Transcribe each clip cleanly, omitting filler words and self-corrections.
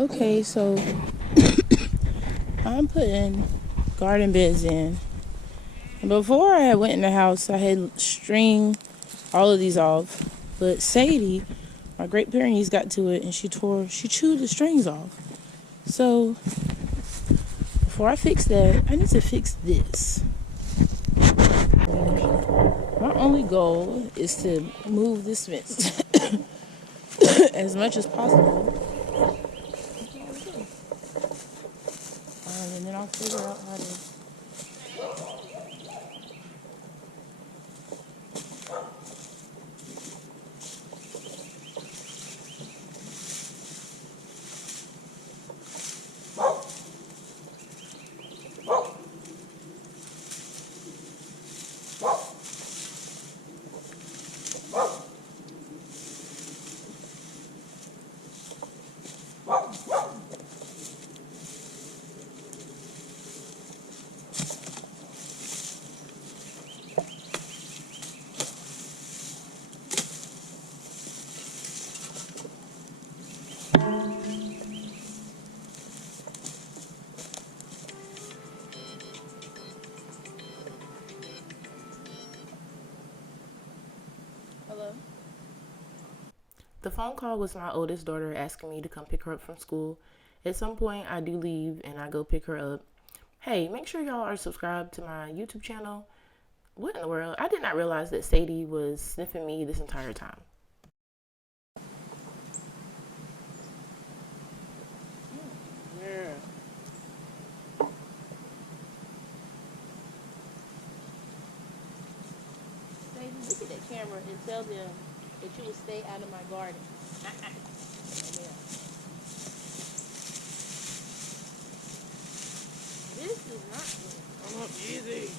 Okay, so I'm putting garden beds in. And before I went in the house, I had string all of these off. But Sadie, my great pyrenees, got to it and she chewed the strings off. So before I fix that, I need to fix this. My only goal is to move this fence as much as possible. And then I'll figure out how to. Hello? The phone call was my oldest daughter asking me to come pick her up from school. At some point, I do leave and I go pick her up. Hey, make sure y'all are subscribed to my YouTube channel. What in the world? I did not realize that Sadie was sniffing me this entire time. Yeah. Sadie, look at that camera and tell them that you will stay out of my garden. This is not good. Come up easy.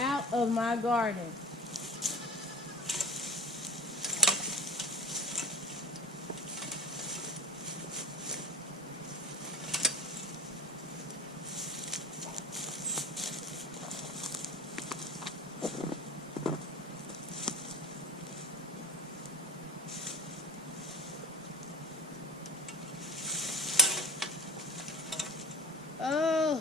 Out of my garden. Oh.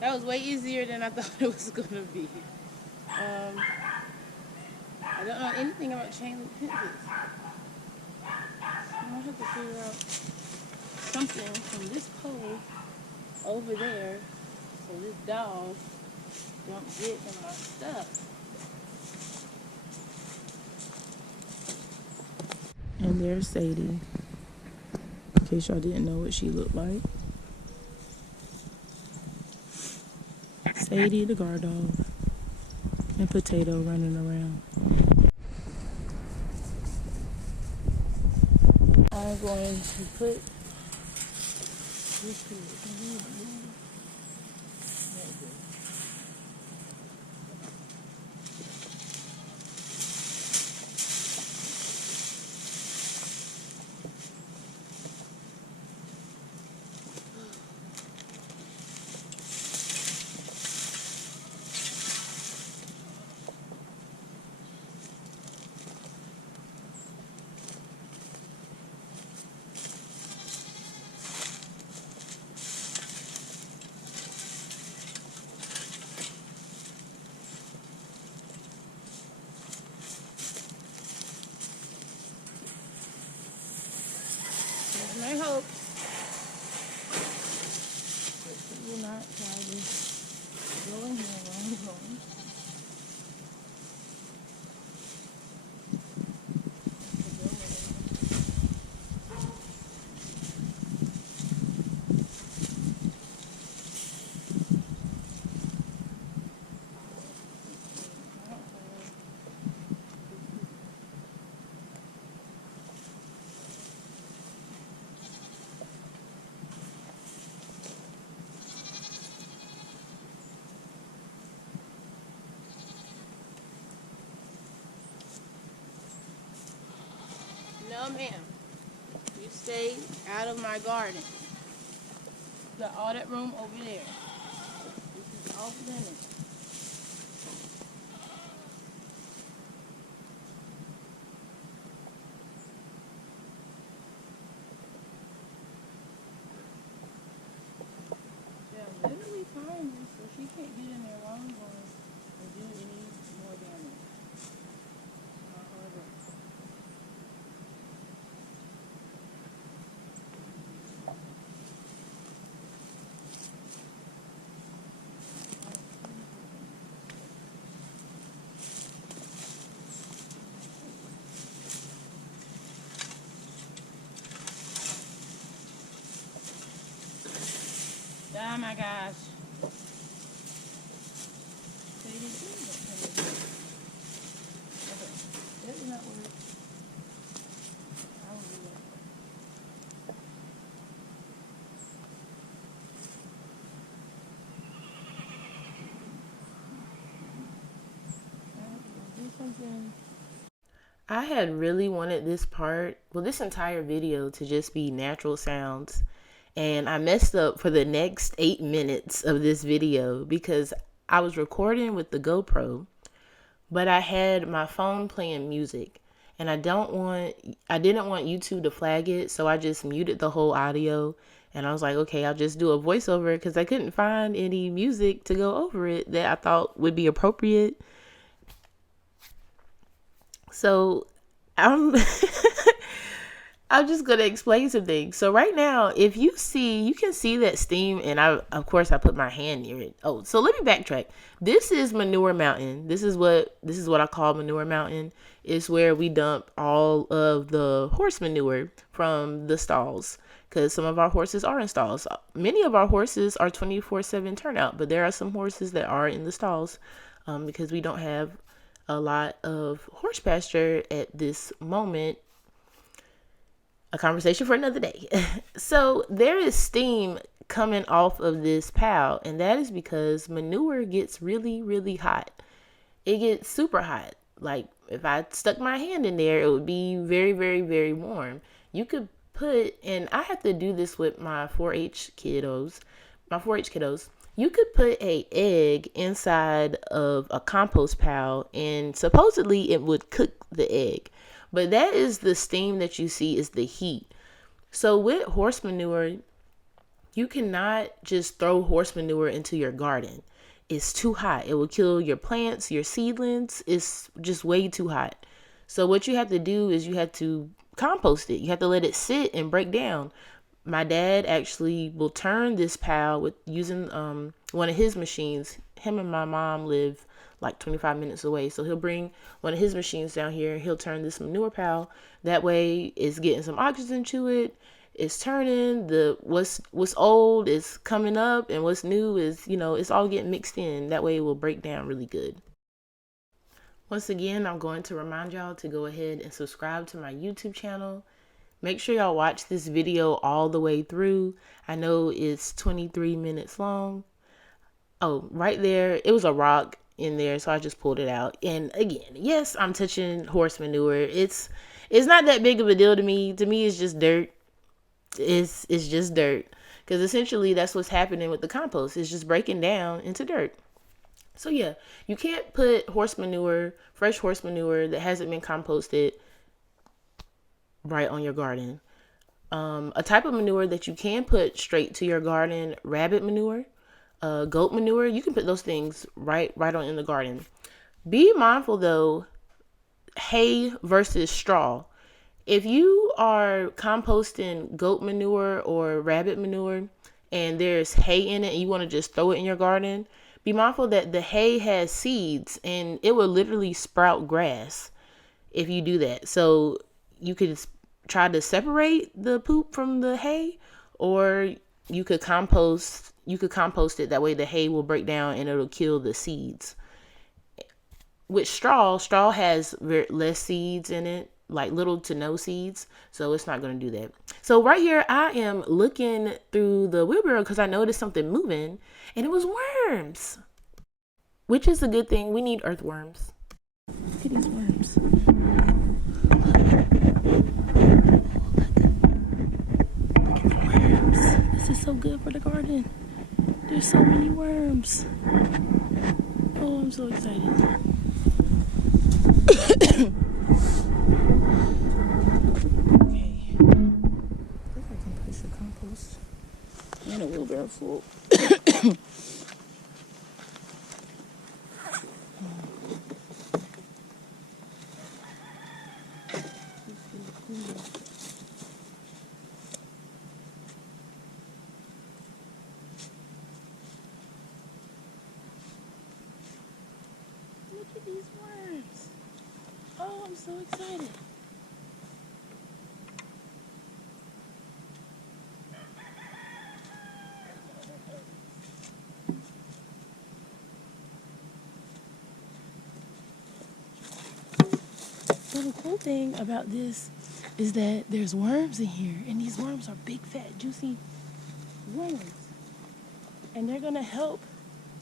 That was way easier than I thought it was gonna be. I don't know anything about chain link fences. I'm gonna have to figure out something from this pole over there so this dog don't get in my stuff. And there's Sadie. In case y'all didn't know what she looked like. Sadie the guard dog. And Potato running around. I'm going to put this here. My hope that she will not try this. Go in here while I'm going. No, ma'am. You stay out of my garden. Got all that room over there. This is off limits. Yeah, literally find this so she can't get in there while I'm going and do any more damage. Not hard. Oh my gosh. Okay. That did not work. I will do that. Do something. I had really wanted this part, well, this entire video to just be natural sounds. And I messed up for the next 8 minutes of this video because I was recording with the GoPro, but I had my phone playing music. And I didn't want YouTube to flag it, so I just muted the whole audio. And I was like, okay, I'll just do a voiceover because I couldn't find any music to go over it that I thought would be appropriate. So I'm I'm just going to explain some things. So right now, if you can see that steam, and of course I put my hand near it. Oh, so let me backtrack. This is Manure Mountain. This is what I call Manure Mountain. It's where we dump all of the horse manure from the stalls, because some of our horses are in stalls. Many of our horses are 24/7 turnout, but there are some horses that are in the stalls because we don't have a lot of horse pasture at this moment. A conversation for another day. So there is steam coming off of this pile, and that is because manure gets really, really hot. It gets super hot. Like if I stuck my hand in there, it would be very, very, very warm. You could and I have to do this with my 4-H kiddos. You could put a egg inside of a compost pile, and supposedly it would cook the egg. But that is the steam that you see is the heat. So with horse manure, you cannot just throw horse manure into your garden. It's too hot. It will kill your plants, your seedlings. It's just way too hot. So what you have to do is you have to compost it. You have to let it sit and break down. My dad actually will turn this pile with using one of his machines. Him and my mom live like 25 minutes away. So he'll bring one of his machines down here. He'll turn this manure pile. That way it's getting some oxygen to it. It's turning. What's old is coming up, and what's new is, it's all getting mixed in. That way it will break down really good. Once again, I'm going to remind y'all to go ahead and subscribe to my YouTube channel. Make sure y'all watch this video all the way through. I know it's 23 minutes long. Oh, right there, it was a rock in there, so I just pulled it out. And again, yes, I'm touching horse manure. It's not that big of a deal to me. To me, it's just dirt. It's just dirt, because essentially that's what's happening with the compost. It's just breaking down into dirt. So yeah, you can't put fresh horse manure that hasn't been composted right on your garden. A type of manure that you can put straight to your garden, rabbit manure, goat manure, you can put those things right on in the garden. Be mindful though, hay versus straw. If you are composting goat manure or rabbit manure and there's hay in it and you want to just throw it in your garden, be mindful that the hay has seeds and it will literally sprout grass if you do that. So you could try to separate the poop from the hay, or you could compost. You could compost it. That way the hay will break down and it'll kill the seeds. With straw has less seeds in it, like little to no seeds, so it's not going to do that. So right here I am looking through the wheelbarrow because I noticed something moving, and it was worms, which is a good thing. We need earthworms. Look at these worms. Look at the worms. This is so good for the garden. There's so many worms. Oh, I'm so excited. Okay. I think I can push the compost and a wheelbarrow full. Look at these worms. Oh, I'm so excited. So the cool thing about this is that there's worms in here, and these worms are big, fat, juicy worms. And they're gonna help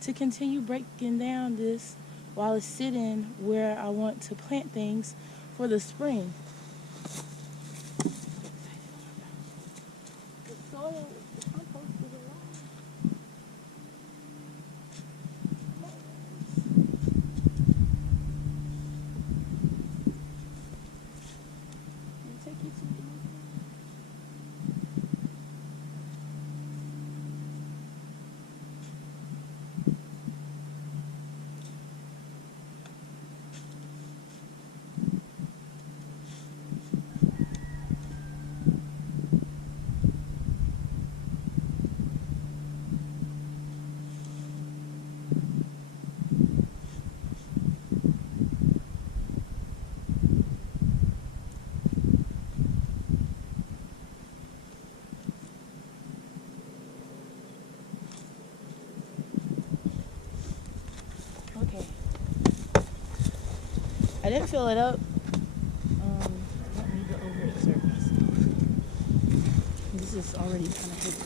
to continue breaking down this while it's sitting where I want to plant things for the spring. The soil, the compost is alive. I'll take you to the Okay. I didn't fill it up. I don't need to overexert myself. This is already kind of heavy.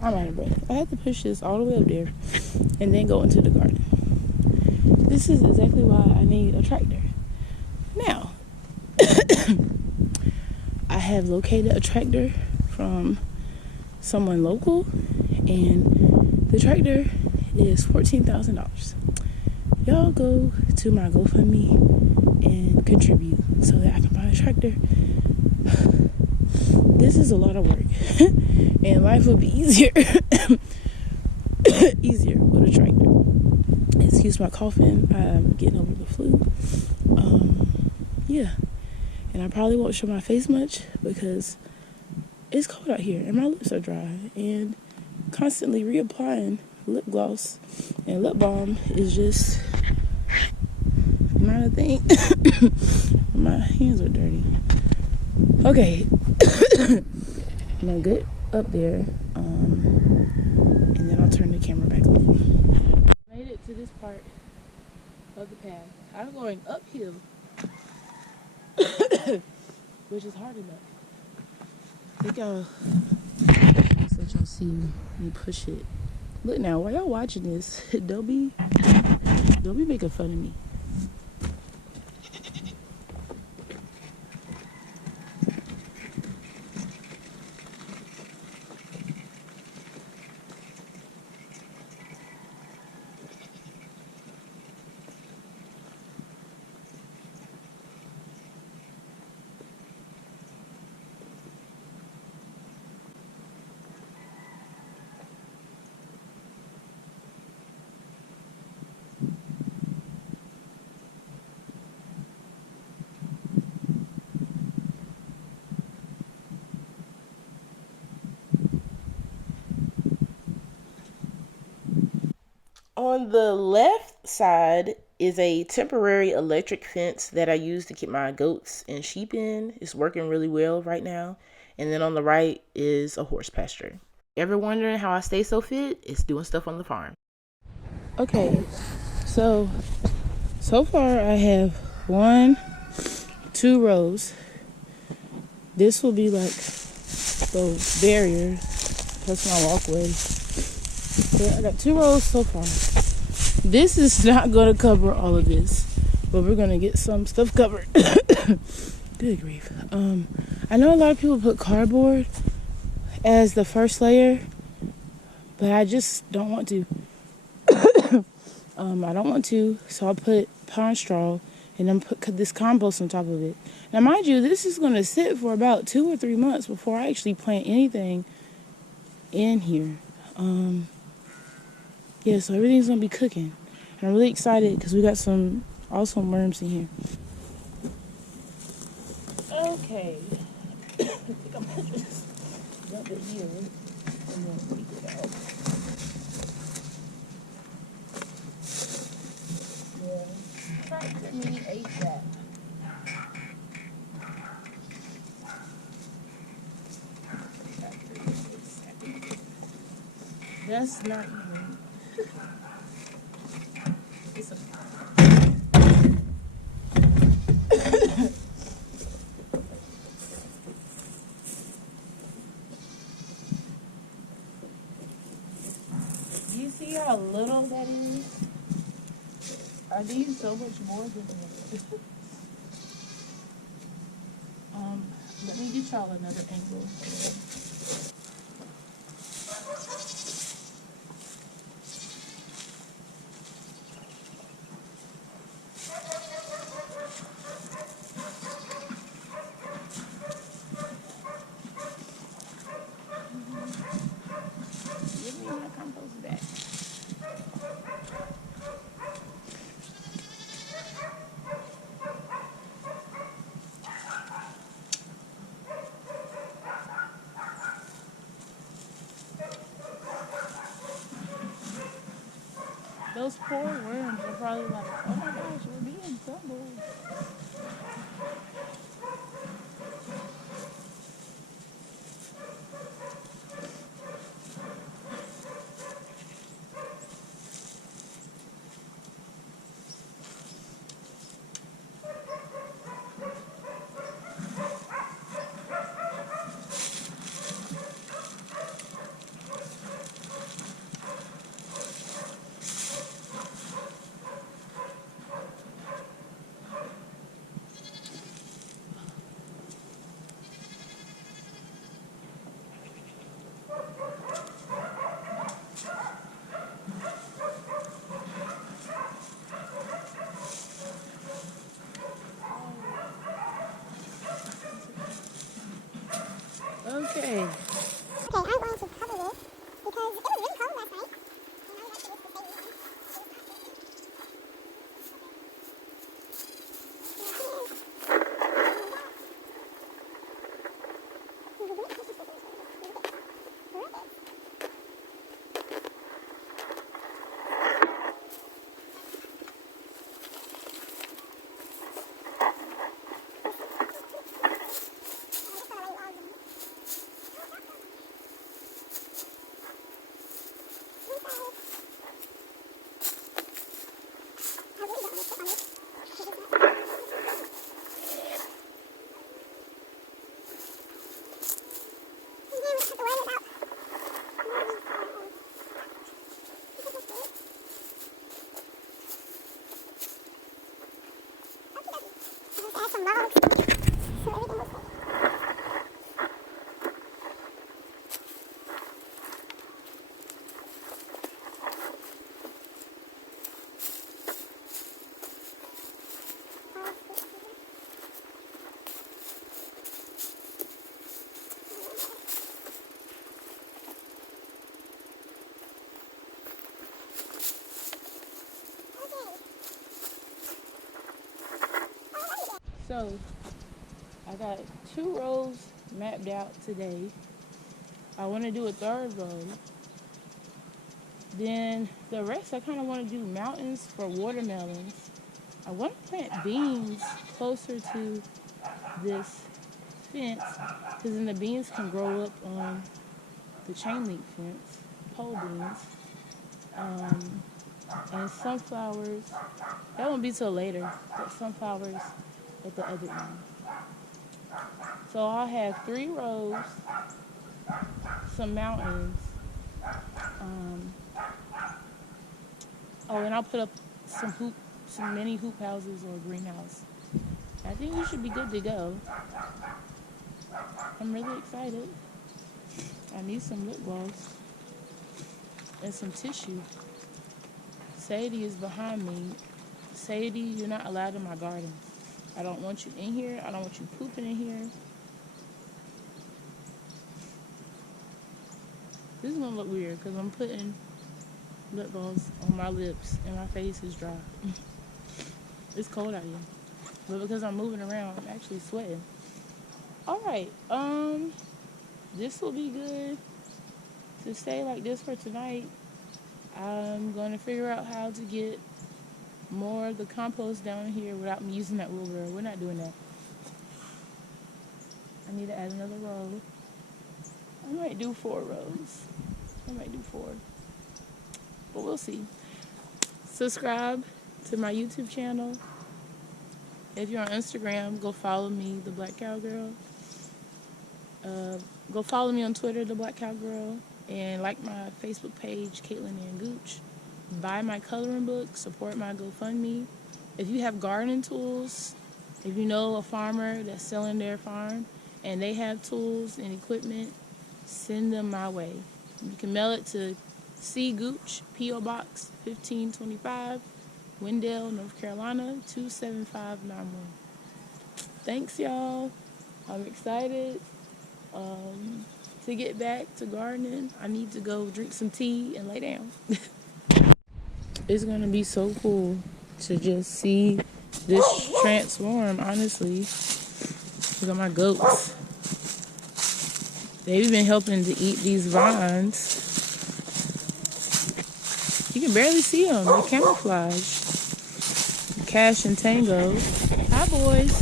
I'm out of breath. I had to push this all the way up there and then go into the garden. This is exactly why I need a tractor. Now, I have located a tractor from someone local, and the tractor is $14,000. Y'all go to my GoFundMe and contribute so that I can buy a tractor. This is a lot of work, and life would be easier with a tractor. Excuse my coughing. I'm getting over the flu. Yeah, and I probably won't show my face much because it's cold out here and my lips are dry, and constantly reapplying lip gloss and lip balm is just not a thing. My hands are dirty. Okay. I'm gonna get up there, and then I'll turn the camera back on. Made it to this part of the path. I'm going uphill, which is hard enough. I think I'll let y'all see me push it. Look now, while y'all watching this, don't be making fun of me. On the left side is a temporary electric fence that I use to keep my goats and sheep in. It's working really well right now. And then on the right is a horse pasture. Ever wondering how I stay so fit? It's doing stuff on the farm. Okay, so far I have 2 rows. This will be like the barrier plus my walkway. So I got 2 rows so far. This is not going to cover all of this, but we're going to get some stuff covered. Good grief. I know a lot of people put cardboard as the first layer, but I just don't want to. I don't want to, so I'll put pine straw and then put this compost on top of it. Now, mind you, this is going to sit for about 2 or 3 months before I actually plant anything in here. Yeah, so everything's going to be cooking. And I'm really excited because we got some awesome worms in here. Okay. I think I'm going to just dump it here and then take it out. Yeah. Tractor me ASAP. That's not even. It's a. Do you see how little that is? I need so much more than that. Let me get y'all another angle. Give me my compost back. Those poor worms are probably like, oh my gosh, we're being tumbled. Okay. Okay, I'm going to cover this because it was really cold last night. And I would like for this to stay warm. So, I got 2 rows mapped out today. I want to do a 3rd row, Then the rest, I kind of want to do mountains for watermelons. I want to plant beans closer to this fence because then the beans can grow up on the chain link fence, pole beans. And sunflowers, that won't be till later, but sunflowers at the other end. So I'll have 3 rows, some mountains. And I'll put up some mini hoop houses or a greenhouse. I think we should be good to go. I'm really excited. I need some lip gloss and some tissue. Sadie is behind me. Sadie, you're not allowed in my garden. I don't want you in here. I don't want you pooping in here. This is gonna look weird because I'm putting lip gloss on my lips and my face is dry. It's cold out here. But because I'm moving around, I'm actually sweating. Alright, this will be good to stay like this for tonight. I'm going to figure out how to get more of the compost down here without me using that wheelbarrow. We're not doing that. I need to add another row. I might do 4 rows. I might do 4. But we'll see. Subscribe to my YouTube channel. If you're on Instagram, go follow me, The Black Cowgirl. Go follow me on Twitter, The Black Cowgirl. And like my Facebook page, Caitlin and Gooch. Buy my coloring book. Support my GoFundMe. If you have gardening tools, if you know a farmer that's selling their farm and they have tools and equipment, send them my way. You can mail it to C. Gooch, P.O. Box 1525, Wendell, North Carolina 27591. Thanks, y'all. I'm excited to get back to gardening. I need to go drink some tea and lay down. It's going to be so cool to just see this transform, honestly. Look at my goats. They've been helping to eat these vines. You can barely see them. They're camouflage. Cash and Tango. Hi, boys.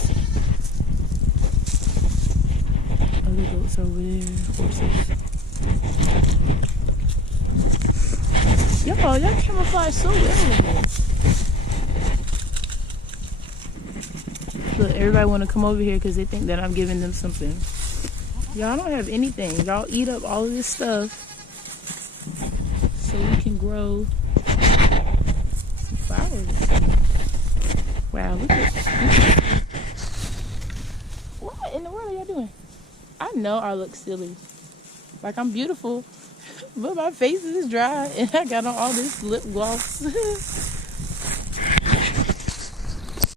Other goats over there. Horses. Y'all camouflage so well. Look, everybody want to come over here because they think that I'm giving them something. Y'all don't have anything. Y'all eat up all of this stuff so we can grow some flowers. Wow, look at what in the world are y'all doing? I know I look silly. Like I'm beautiful, but my face is dry and I got on all this lip gloss.